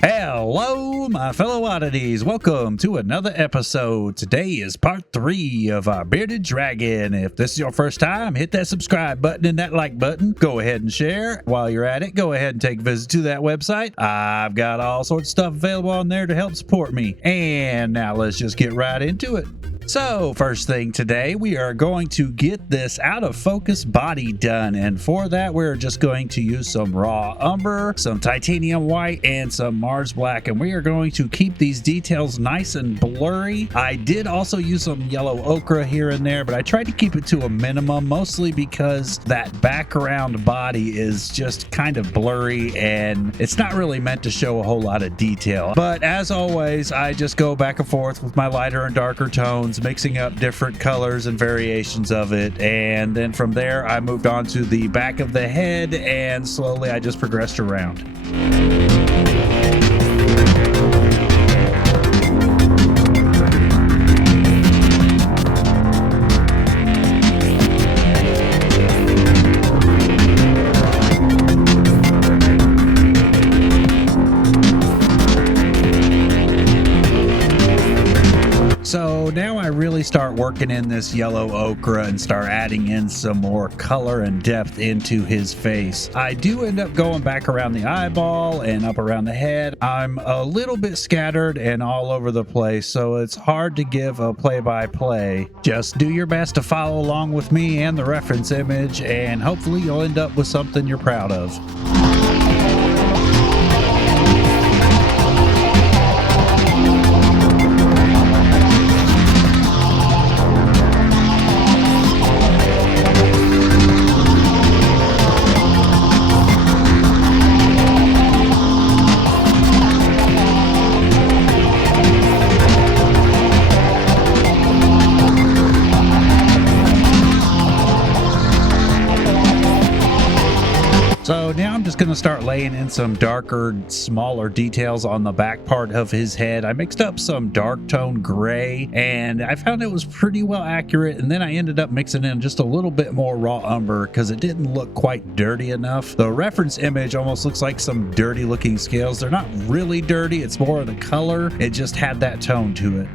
Hello, my fellow oddities. Welcome to another episode. Today is part 3 of our Bearded Dragon. If this is your first time, hit that subscribe button and that like button. Go ahead and share. While you're at it, go ahead and take a visit to that website. I've got all sorts of stuff available on there to help support me. And now let's just get right into it. So first thing today, we are going to get this out of focus body done, and for that we're just going to use some raw umber, some titanium white, and some Mars black, and we are going to keep these details nice and blurry. I did also use some yellow ochre here and there, but I tried to keep it to a minimum, mostly because that background body is just kind of blurry and it's not really meant to show a whole lot of detail. But as always, I just go back and forth with my lighter and darker tones, mixing up different colors and variations of it, and then from there I moved on to the back of the head, and slowly I just progressed around. So now I really start working in this yellow ochre and start adding in some more color and depth into his face. I do end up going back around the eyeball and up around the head. I'm a little bit scattered and all over the place, so it's hard to give a play-by-play. Just do your best to follow along with me and the reference image, and hopefully you'll end up with something you're proud of. So now I'm just going to start laying in some darker, smaller details on the back part of his head. I mixed up some dark tone gray, and I found it was pretty well accurate, and then I ended up mixing in just a little bit more raw umber because it didn't look quite dirty enough. The reference image almost looks like some dirty looking scales. They're not really dirty, it's more of the color. It just had that tone to it.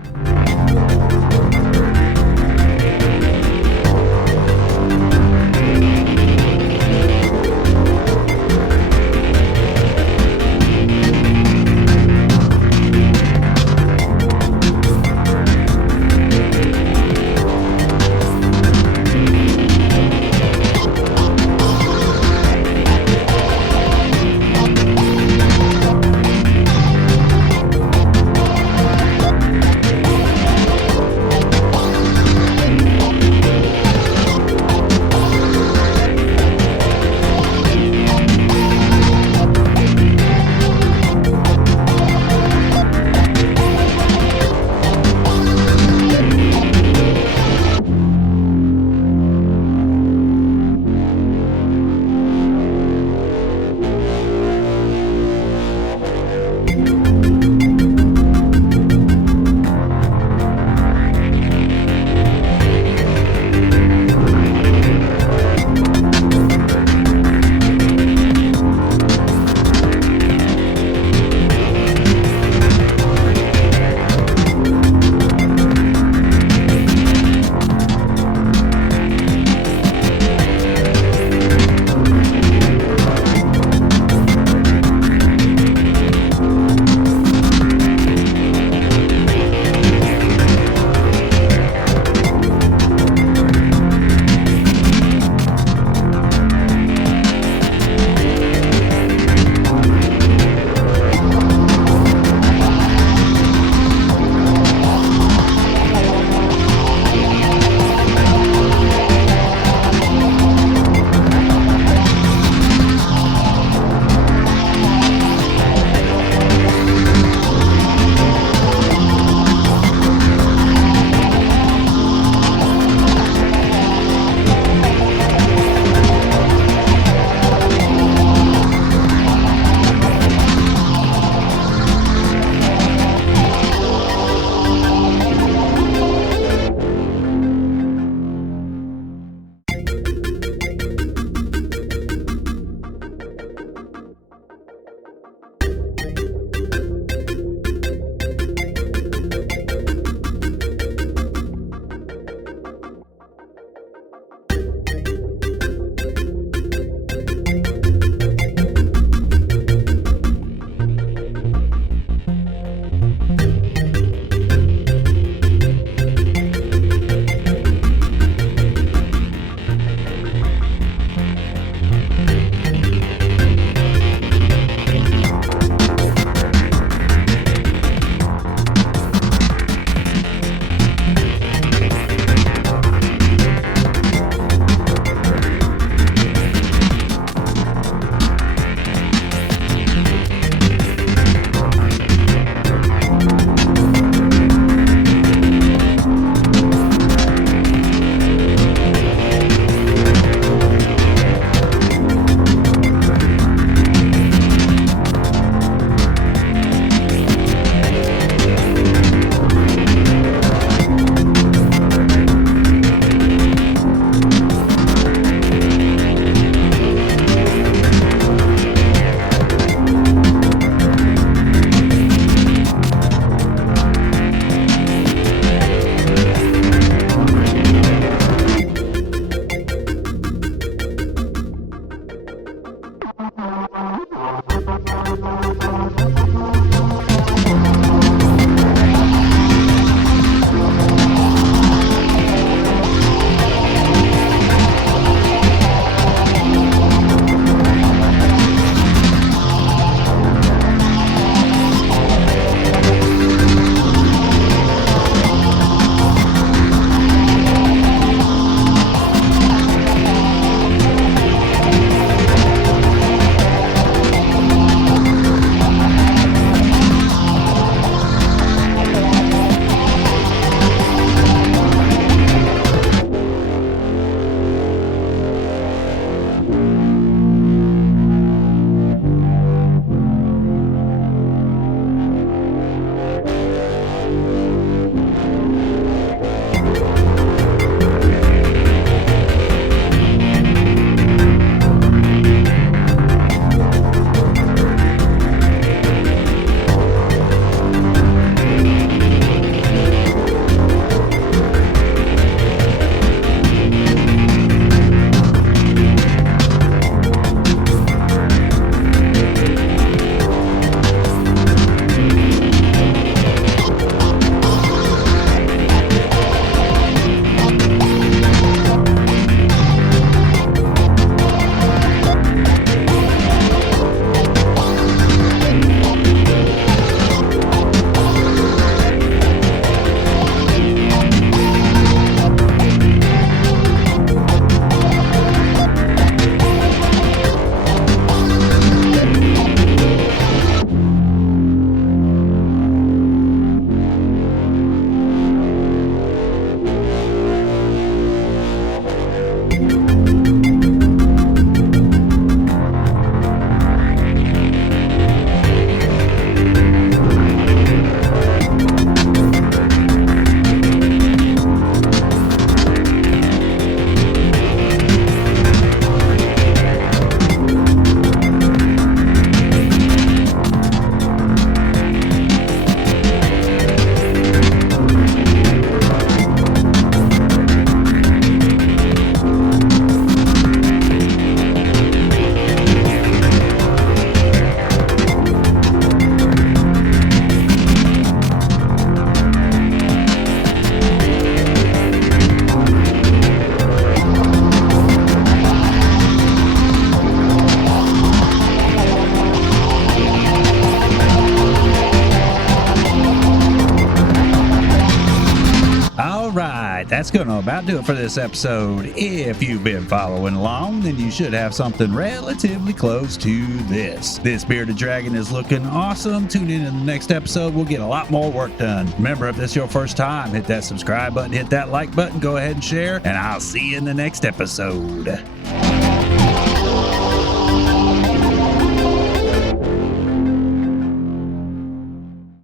right, that's gonna about do it for this episode. If you've been following along, then you should have something relatively close to this. This bearded dragon is looking awesome. Tune in the next episode. We'll get a lot more work done. Remember, if this is your first time, hit that subscribe button, hit that like button, go ahead and share, and I'll see you in the next episode.